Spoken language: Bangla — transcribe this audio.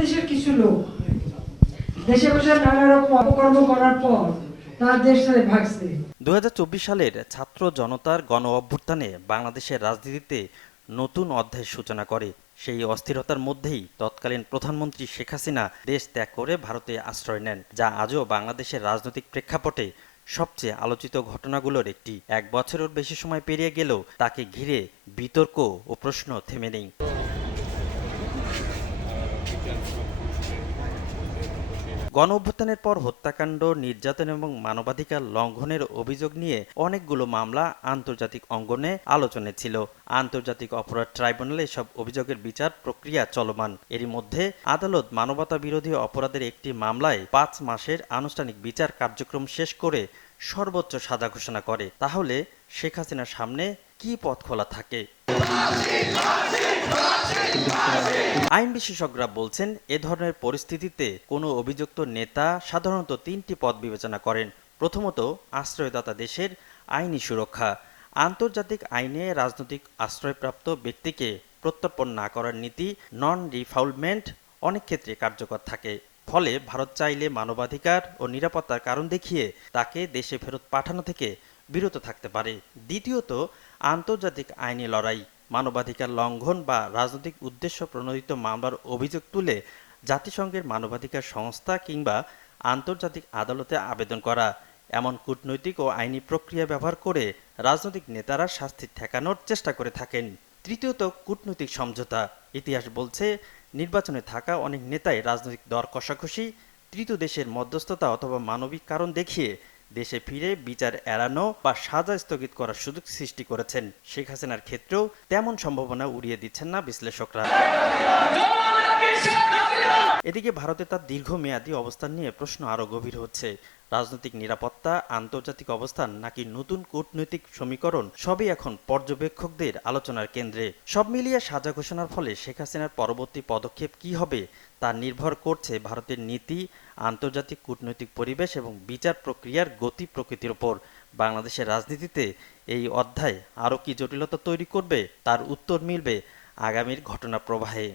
দেশের কিছু লোক দেশে বসে নানা রকম অপকর্ম করার পর তার দেশ ছেড়ে ভাগছে। 2024 সালের ছাত্র জনতার গণ অভ্যুত্থানে বাংলাদেশের রাজনীতিতে নতুন অধ্যায়ের সূচনা করে। সেই অস্থিরতার মধ্যেই তৎকালীন প্রধানমন্ত্রী শেখ হাসিনা দেশ ত্যাগ করে ভারতে আশ্রয় নেন, যা আজও বাংলাদেশের রাজনৈতিক প্রেক্ষাপটে সবচেয়ে আলোচিত ঘটনাগুলোর একটি। 1 বছরের বেশি সময় পেরিয়ে গেলেও তাকে ঘিরে বিতর্ক ও প্রশ্ন থেমে নেই। গণ অভ্যুত্থানের পর হত্যাকাণ্ড, নির্যাতন এবং মানবাধিকার লঙ্ঘনের অভিযোগ নিয়ে অনেকগুলো মামলা আন্তর্জাতিক অঙ্গনে আলোচনায় ছিল। আন্তর্জাতিক অপরাধ ট্রাইব্যুনালে এসব অভিযোগের বিচার প্রক্রিয়া চলমান। এরই মধ্যে আদালত মানবতা বিরোধী অপরাধের একটি মামলায় 5 মাসের আনুষ্ঠানিক বিচার কার্যক্রম শেষ করে সর্বোচ্চ সাজা ঘোষণা করে। তাহলে শেখ হাসিনার সামনে কি পথ খোলা থাকে? আইন বিশেষজ্ঞরা বলছেন, এ ধরনের পরিস্থিতিতে কোনো অভিযুক্ত নেতা সাধারণত 3টি পথ বিবেচনা করেন। প্রথমত, আশ্রয়দাতা দেশের আইনি সুরক্ষা। আন্তর্জাতিক আইনে রাজনৈতিক আশ্রয়প্রাপ্ত ব্যক্তিকে প্রত্যর্পণ না করার নীতি, নন রিফাউলমেন্ট, অনেক ক্ষেত্রে কার্যকর থাকে। ফলে ভারত চাইলে মানবাধিকার ও নিরাপত্তার কারণ দেখিয়ে তাকে দেশে ফেরত পাঠানো থেকে বিরত থাকতে পারে। দ্বিতীয়ত, আন্তর্জাতিক আইনি লড়াই। মানবাধিকার লঙ্ঘন বা রাজনৈতিক উদ্দেশ্য প্রণোদিত মামলার অভিযোগ তুলে জাতিসংঘের মানবাধিকার সংস্থা কিংবা আন্তর্জাতিক আদালতে আবেদন করা। এমন কূটনৈতিক ও আইনি প্রক্রিয়া ব্যবহার করে রাজনৈতিক নেতারা শাস্তি ঠেকানোর চেষ্টা করে থাকেন। তৃতীয়ত, কূটনৈতিক সমঝোতা। ইতিহাস বলছে, নির্বাচনে থাকা অনেক নেতাই রাজনৈতিক দর কষাকষি, তৃতীয় দেশের মধ্যস্থতা অথবা মানবিক কারণ দেখিয়ে দেশে ফিরে বিচার এড়ানো বা সাজা স্থগিত করার সুযোগ সৃষ্টি করেছেন। শেখ হাসিনার ক্ষেত্রেও তেমন সম্ভাবনা উড়িয়ে দিচ্ছেন না বিশ্লেষকরা। এদিকে ভারতে তার দীর্ঘমেয়াদী অবস্থান নিয়ে প্রশ্ন আরও গভীর হচ্ছে। রাজনৈতিক নিরাপত্তা, আন্তর্জাতিক অবস্থান নাকি নতুন কূটনৈতিক সমীকরণ, সবই এখন পর্যবেক্ষকদের আলোচনার কেন্দ্রে। সব মিলিয়ে সাজা ঘোষণার ফলে শেখ হাসিনার পরবর্তী পদক্ষেপ কী হবে তা নির্ভর করছে ভারতের নীতি, আন্তর্জাতিক কূটনৈতিক পরিবেশ এবং বিচার প্রক্রিয়ার গতি প্রকৃতির উপর। বাংলাদেশের রাজনীতিতে এই অধ্যায় আরও কি জটিলতা তৈরি করবে, তার উত্তর মিলবে আগামীর ঘটনা প্রবাহে।